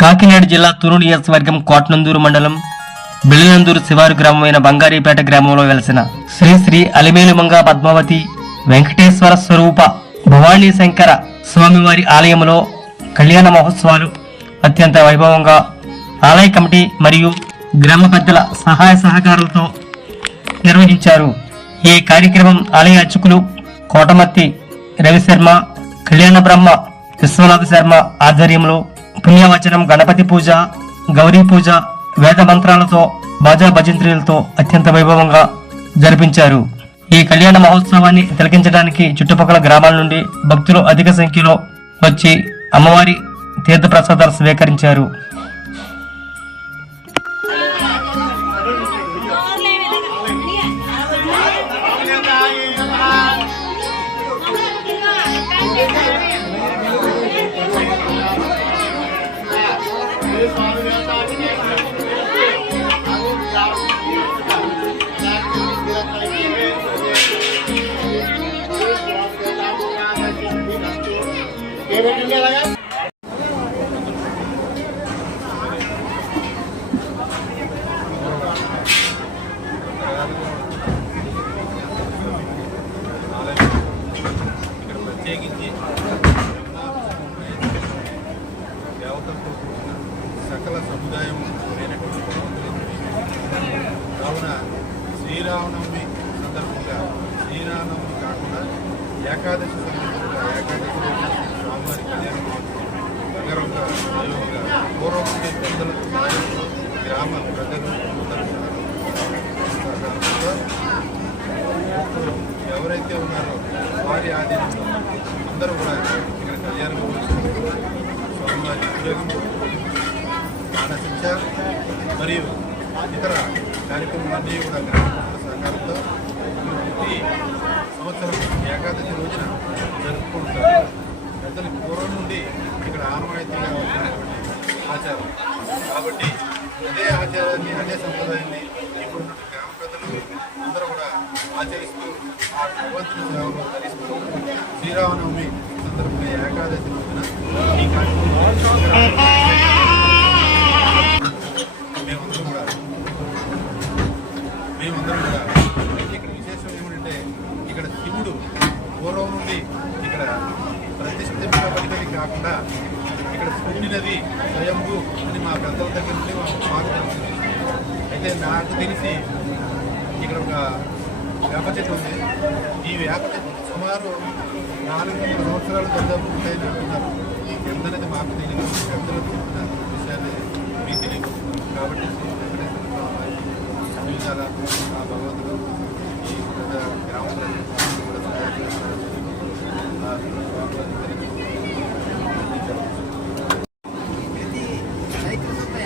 కాకినాడ జిల్లా తూరు నియోజకవర్గం కోటనందూరు మండలం బిళ్ళనందూరు శివారు గ్రామమైన బంగారీపేట గ్రామంలో వెలసిన శ్రీ శ్రీ అలిమేలుమంగ పద్మావతి వెంకటేశ్వర స్వరూప భవానీ శంకర స్వామివారి ఆలయంలో కళ్యాణ మహోత్సవాలు అత్యంత వైభవంగా ఆలయ కమిటీ మరియు గ్రామ పెద్దల సహాయ సహకారాలతో నిర్వహించారు. ఈ కార్యక్రమం ఆలయ అర్చకులు కోటమర్తి రవిశర్మ, కళ్యాణ బ్రహ్మ విశ్వనాథ శర్మ ఆధ్వర్యంలో పుణ్యవచనం, గణపతి పూజ, గౌరీ పూజ, వేద మంత్రాలతో బాజా భజంత్రీలతో అత్యంత వైభవంగా జరిపించారు. ఈ కళ్యాణ మహోత్సవాన్ని తిలకించడానికి చుట్టుపక్కల గ్రామాల నుండి భక్తులు అధిక సంఖ్యలో వచ్చి అమ్మవారి తీర్థప్రసాదాలు స్వీకరించారు. ప్రత్యేకించి దేవతలతో సకల సముదాయం కావున శ్రీరామనవమి సందర్భంగా శ్రీరామనవమి కాకుండా ఏకాదశి సందర్భంగా ఏకాదశి స్వామివారి కళ్యాణం నగరంగా పూర్వం పెద్దలతో గ్రామ ప్రజలు ఎవరైతే ఉన్నారో వారి ఆధీనంలో అందరూ కూడా ఇక్కడ కళ్యాణ మహోత్సవం స్వామివారి ఉద్యోగం మానశిక్ష మరియు ఇతర కార్యక్రమాలన్నీ కూడా గ్రామ సహకారంతో ప్రతి సంవత్సరం ఏకాదశి రోజున జరుపుకుంటారు. పెద్దలకు పూర్వం నుండి ఇక్కడ ఆనవాయితీగా ఉన్నటువంటి ఆచారం కాబట్టి అదే ఆచారాన్ని అదే సంప్రదాయాన్ని ఇప్పుడున్న గ్రామ ప్రజలు అందరూ కూడా ఆచరిస్తూ ఆ భగవంతుని సేవలో ధరిస్తూ శ్రీరామనవమి సందర్భంగా ఏకాదశి రోజున ఈ కార్యక్రమం మేమందరం కూడా ఇక్కడ విశేషం ఏమిటంటే ఇక్కడ శివుడు పూర్వం నుండి ఇక్కడ ప్రతిష్ఠింపబడినది కాకుండా ఇక్కడ పుట్టినది స్వయంభూ అని మా పెద్దల దగ్గర నుండి మాకు తెలిసింది. అయితే నాకు తెలిసి ఇక్కడ ఒక వేప చెట్టు ఉంది. ఈ వేప చెట్టు సుమారు 400 సంవత్సరాలు దాదాపు ఉంటాయని అంటున్నారు. ఎంతనేది మాకు తెలియదు, పెద్దలు చెప్పిన విషయాన్ని మీకు తెలియదు. కాబట్టి చాలా ఆ భగవంతుడు ఈ గ్రామ ప్రజలు కూడా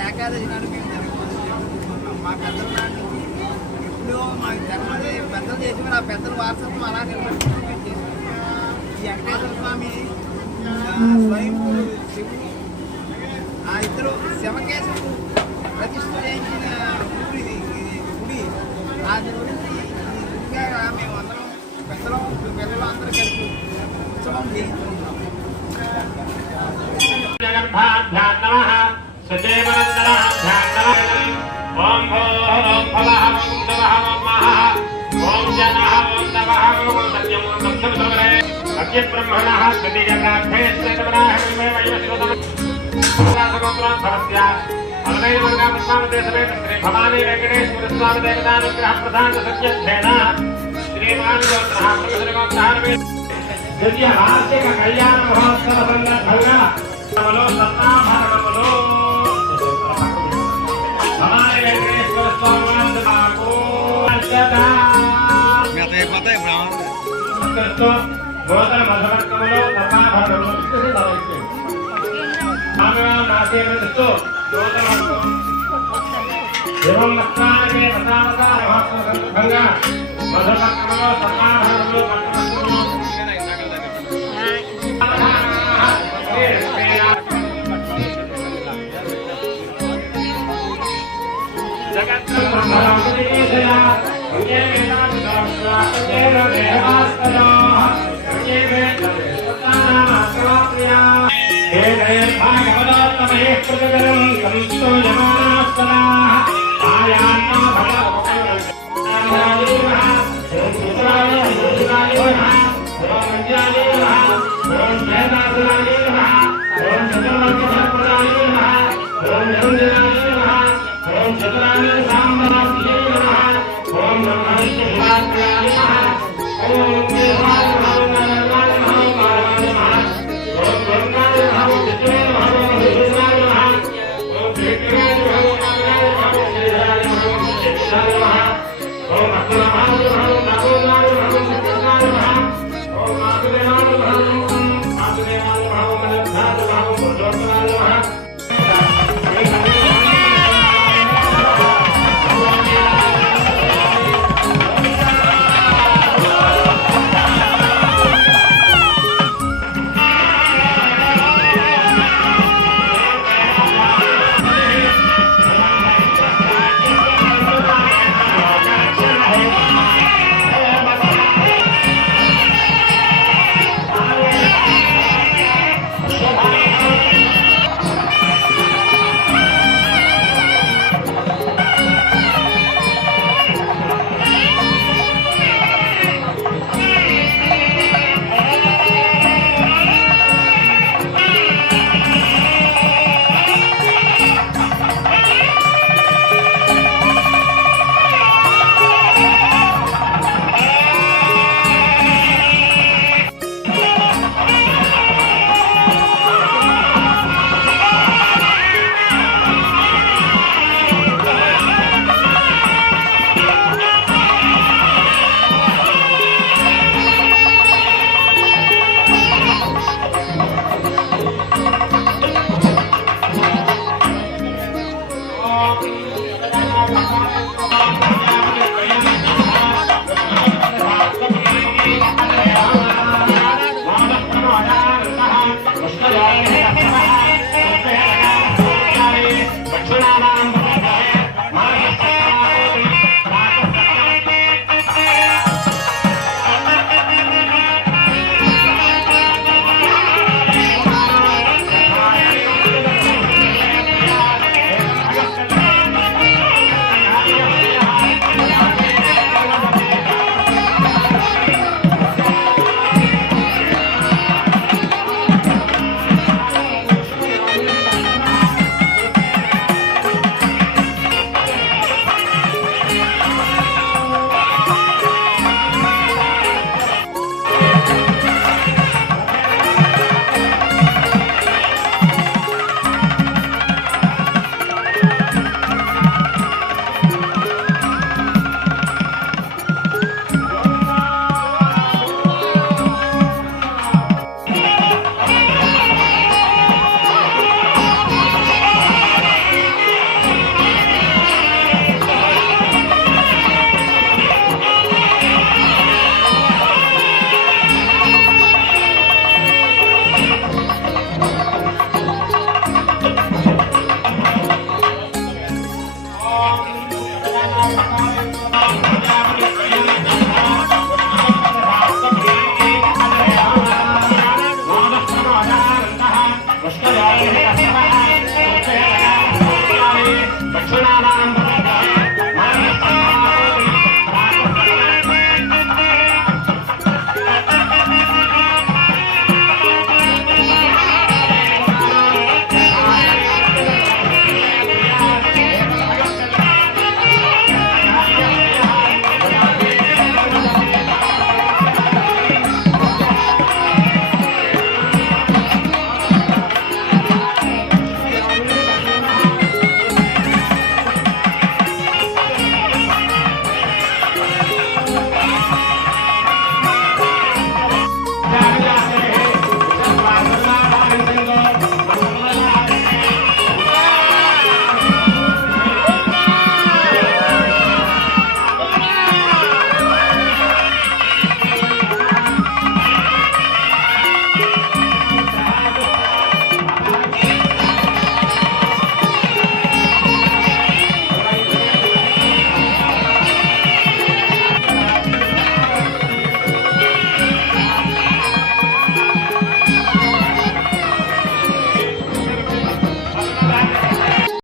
ఏకాదశి నాడు మా పెద్దల నాటి ఎప్పుడో మా జన్మది పెద్దలు చేసి ఆ పెద్దల వారసత్వం అలా నిర్వహించి ఈ వెంకటేశ్వర స్వామి స్వయం శివుడు ఆ ఇద్దరు శివకేశవుడు ప్రతిష్ఠ చేయించిన గుడి దాని గురించి ఈ గుడిగా మేము అందరం పిల్లలు అందరూ కలిపి ఉత్సవం చేయించుకుంటాం. ఓం ఓం జనః ఓం తవః ఓం సత్యం ఓం సత్యముద్రే సత్యబ్రహ్మణః సత్యజగ్రార్థే శ్వేతవరాహమే వైవస్వతం సముద్రం భవస్య అలమేలుమంగా పద్మావతి సమేత శ్రీ భవానీ వెంకటేశ్వర స్వామి దేవతానుగ్రహ ప్రధాన సత్యధ్యేన శ్రీమాన్ గోత్రః ప్రసన్నగోత్రః ద్వితీయ వార్షిక కళ్యాణ మహోత్సవ సందర్భంగా సత్తాభరణములో భవానీ వెంకటేశ్వర స్వామి గోత్ర మధువర్గములో సత్తాభరణములు ఆశీర్వదిస్తూ సందర్భంగా మధువర్గములో సత్తాభరణములు ప్రజగరం సంతో యమానాస్తనా ఆయాన్నో భగవతం ఓం సురాయ సురాయ ఓం మంజాయ ఓం జయనాథాయ ఓం చంద్రమంతరాయ ఓం నిరంజనాయ ఓం చంద్రాయ సాంబరాయ ఓం నమః శివాయ ఓం